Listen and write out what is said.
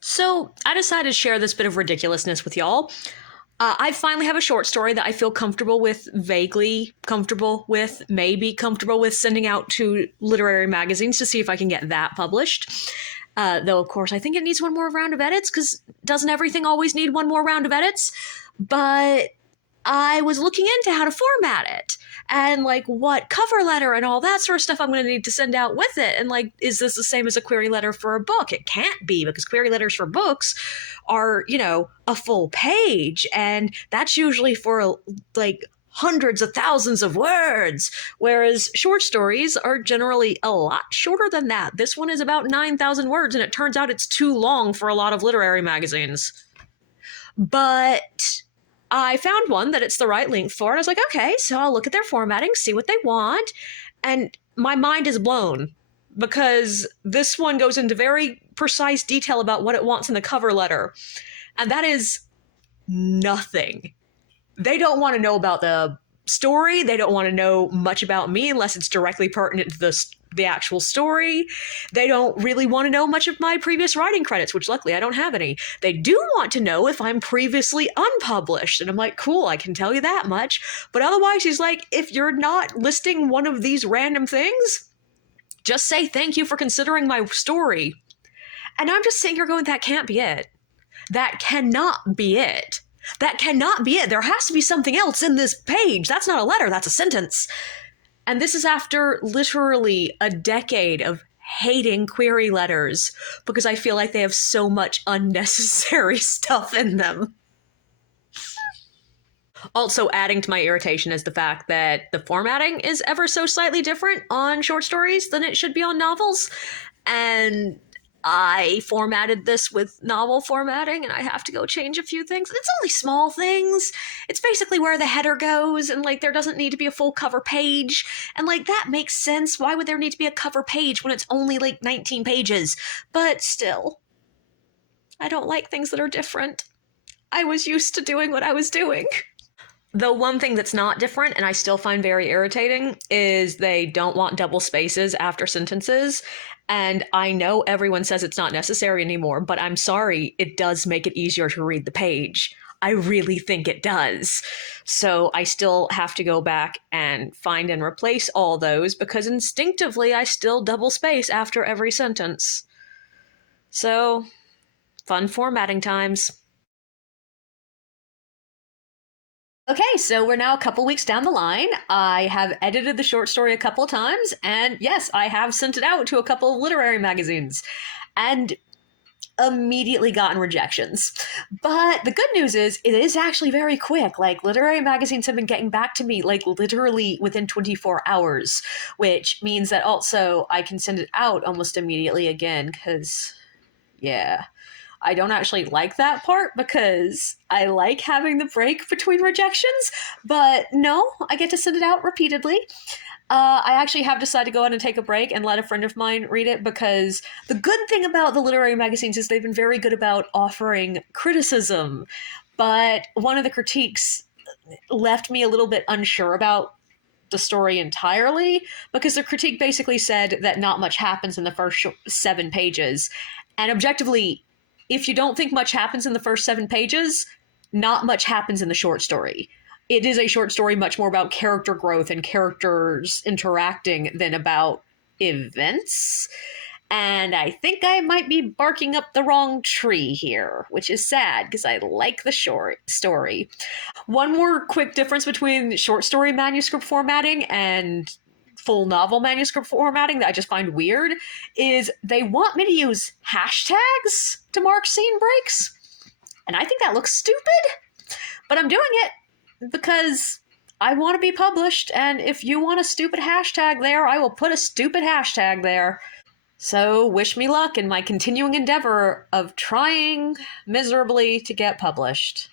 So I decided to share this bit of ridiculousness with y'all. I finally have a short story that I feel comfortable with, vaguely comfortable with, maybe comfortable with sending out to literary magazines to see if I can get that published. Though, of course, I think it needs one more round of edits, because doesn't everything always need one more round of edits? But I was looking into how to format it and like what cover letter and all that sort of stuff I'm going to need to send out with it. And like, is this the same as a query letter for a book? It can't be, because query letters for books are, a full page. And that's usually for like hundreds of thousands of words, whereas short stories are generally a lot shorter than that. This one is about 9,000 words, and it turns out it's too long for a lot of literary magazines. But I found one that it's the right length for, and I was like, okay, so I'll look at their formatting, see what they want, and my mind is blown because this one goes into very precise detail about what it wants in the cover letter, and that is nothing. They don't want to know about the story. They don't want to know much about me unless it's directly pertinent to the actual story. They don't really want to know much of my previous writing credits, which luckily I don't have any. They do want to know if I'm previously unpublished. And I'm like, cool, I can tell you that much. But otherwise, he's like, if you're not listing one of these random things, just say thank you for considering my story. And I'm just sitting here going, that can't be it. That cannot be it. That cannot be it. There has to be something else in this page. That's not a letter, that's a sentence. And this is after literally a decade of hating query letters because I feel like they have so much unnecessary stuff in them. Also, adding to my irritation is the fact that the formatting is ever so slightly different on short stories than it should be on novels. And I formatted this with novel formatting, and I have to go change a few things. It's only small things. It's basically where the header goes, and like there doesn't need to be a full cover page. And like that makes sense. Why would there need to be a cover page when it's only like 19 pages? But still, I don't like things that are different. I was used to doing what I was doing. The one thing that's not different, and I still find very irritating, is they don't want double spaces after sentences. And I know everyone says it's not necessary anymore, but I'm sorry, it does make it easier to read the page. I really think it does. So I still have to go back and find and replace all those because instinctively I still double space after every sentence. So, fun formatting times. Okay, so we're now a couple weeks down the line. I have edited the short story a couple of times, and yes, I have sent it out to a couple of literary magazines, and immediately gotten rejections. But the good news is, it is actually very quick. Like, literary magazines have been getting back to me, like, literally within 24 hours, which means that also I can send it out almost immediately again, because, yeah. I don't actually like that part because I like having the break between rejections, but no, I get to send it out repeatedly. I actually have decided to go out and take a break and let a friend of mine read it because the good thing about the literary magazines is they've been very good about offering criticism, but one of the critiques left me a little bit unsure about the story entirely because the critique basically said that not much happens in the first 7 pages. And objectively, if you don't think much happens in the first 7 pages, not much happens in the short story. It is a short story much more about character growth and characters interacting than about events. And I think I might be barking up the wrong tree here, which is sad because I like the short story. One more quick difference between short story manuscript formatting and full novel manuscript formatting that I just find weird is they want me to use hashtags to mark scene breaks. And I think that looks stupid, but I'm doing it because I want to be published. And if you want a stupid hashtag there, I will put a stupid hashtag there. So wish me luck in my continuing endeavor of trying miserably to get published.